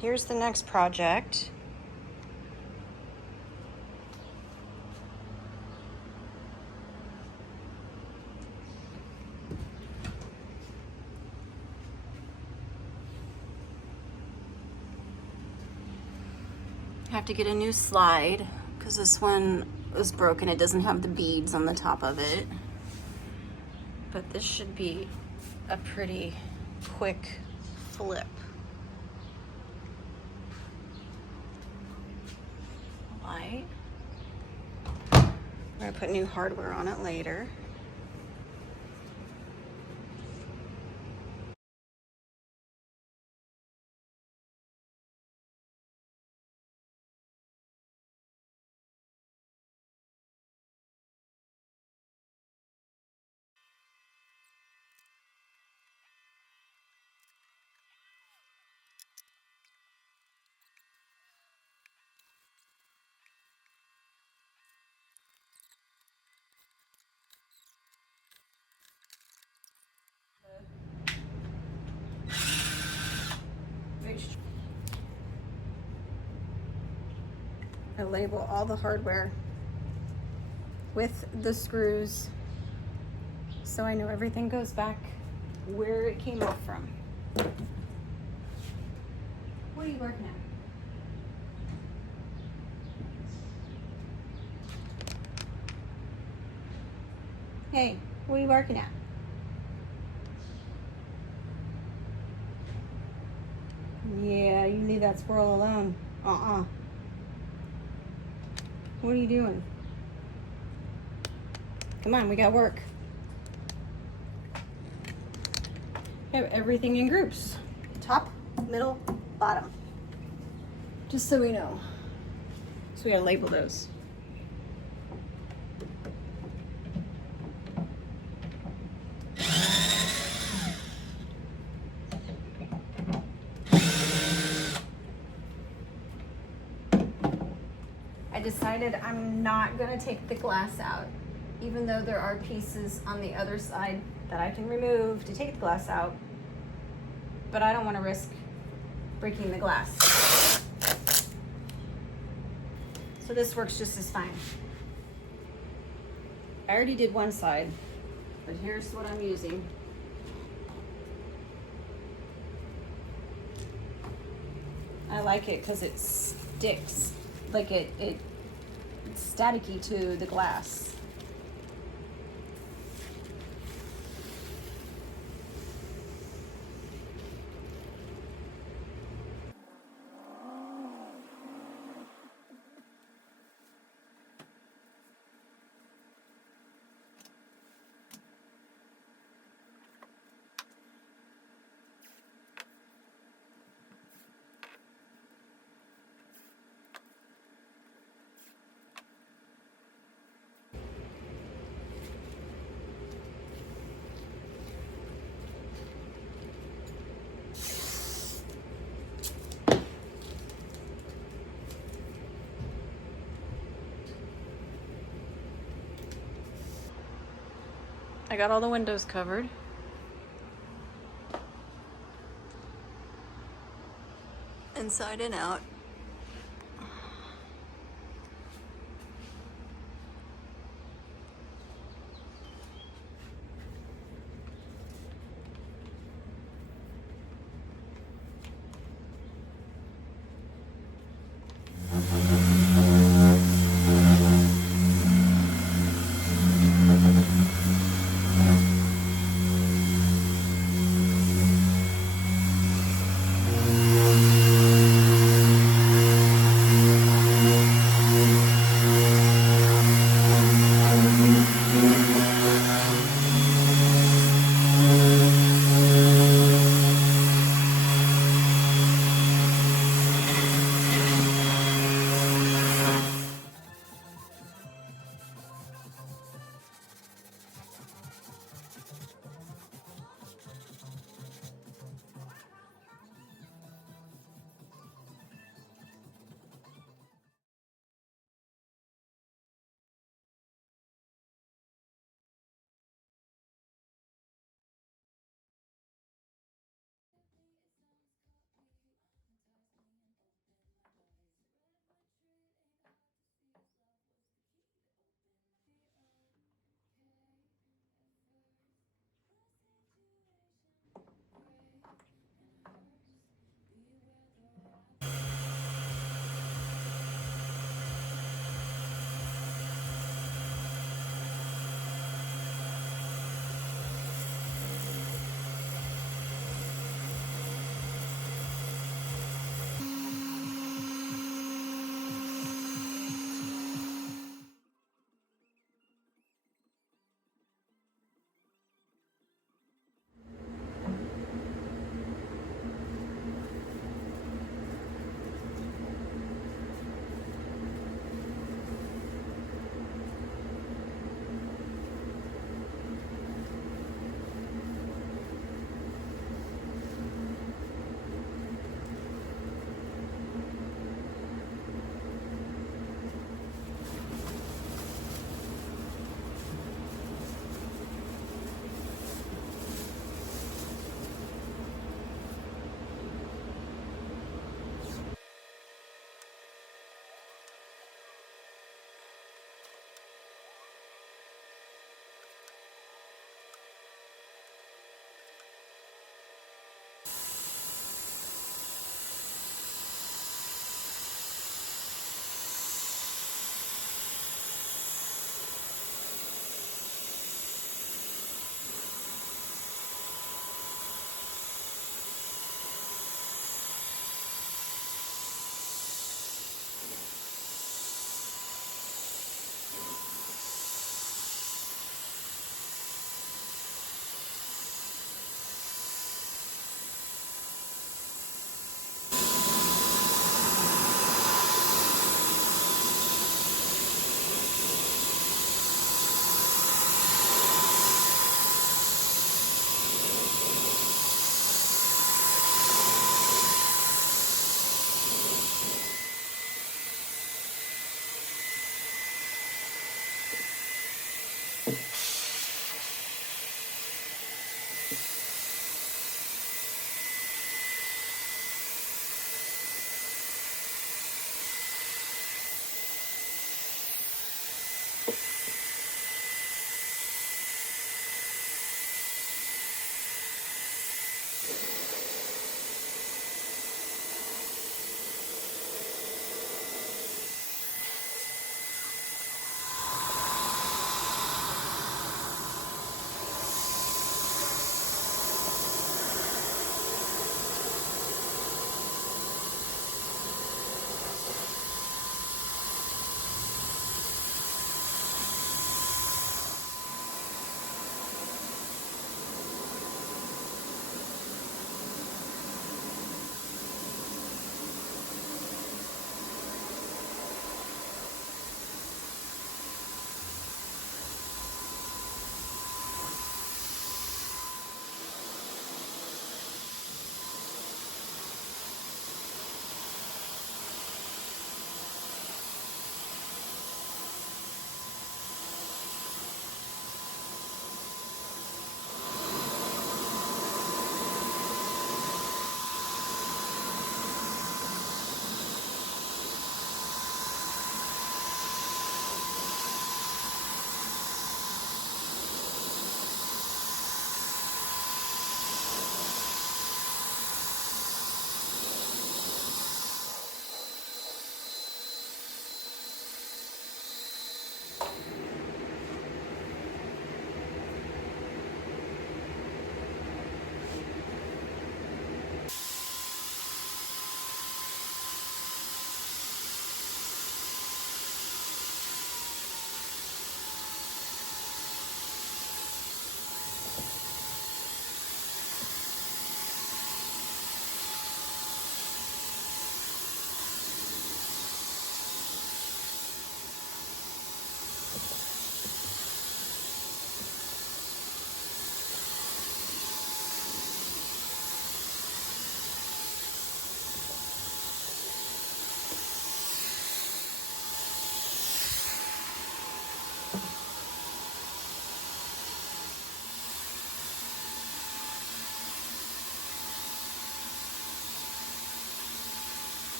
Here's the next project. I have to get a new slide because this one was broken. It doesn't have the beads on the top of it. But this should be a pretty quick flip. Light. We're gonna put new hardware on it later. I label all the hardware with the screws so I know everything goes back where it came up from. What are you working at? Hey, what are you working at? Yeah, you leave that squirrel alone. What are you doing? Come on, we got work. I have everything in groups. Top, middle, bottom. Just so we know. So we gotta label those. I decided I'm not gonna take the glass out, even though there are pieces on the other side that I can remove to take the glass out, but I don't wanna risk breaking the glass. So this works just as fine. I already did one side, but here's what I'm using. I like it because it sticks, like it's staticky to the glass. I got all the windows covered. Inside and out.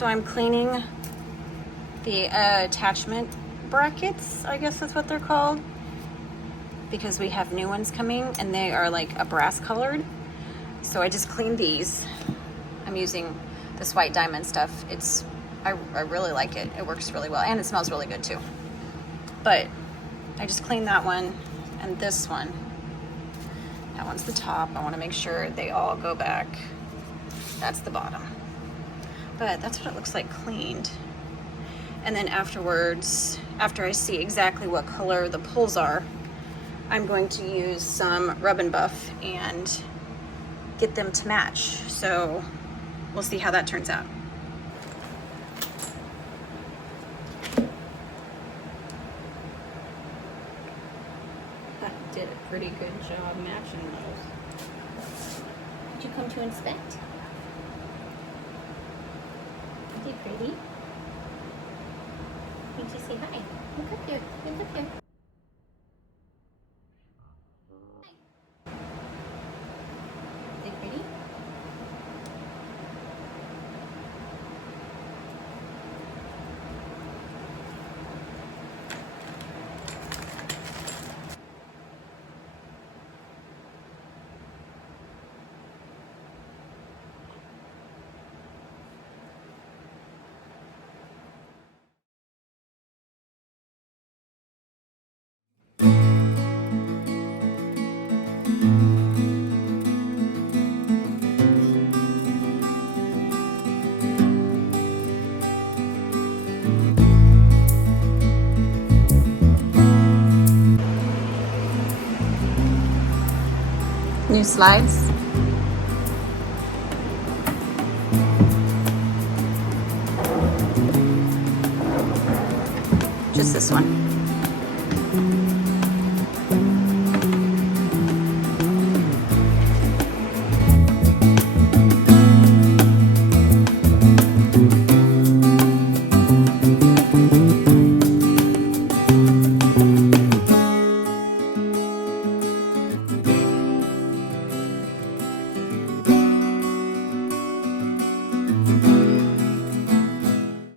So I'm cleaning the attachment brackets, I guess that's what they're called, because we have new ones coming and they are like a brass colored. So I just cleaned these. I'm using this white diamond stuff. I really like it. It works really well and it smells really good too. But I just cleaned that one and this one. That one's the top. I want to make sure they all go back. That's the bottom. But that's what it looks like cleaned. And then afterwards, after I see exactly what color the pulls are, I'm going to use some Rub and Buff and get them to match. So we'll see how that turns out. I did a pretty good job matching those. Did you come to inspect? You did pretty. Did you say hi? Look up here. Look up here. New slides. Just this one.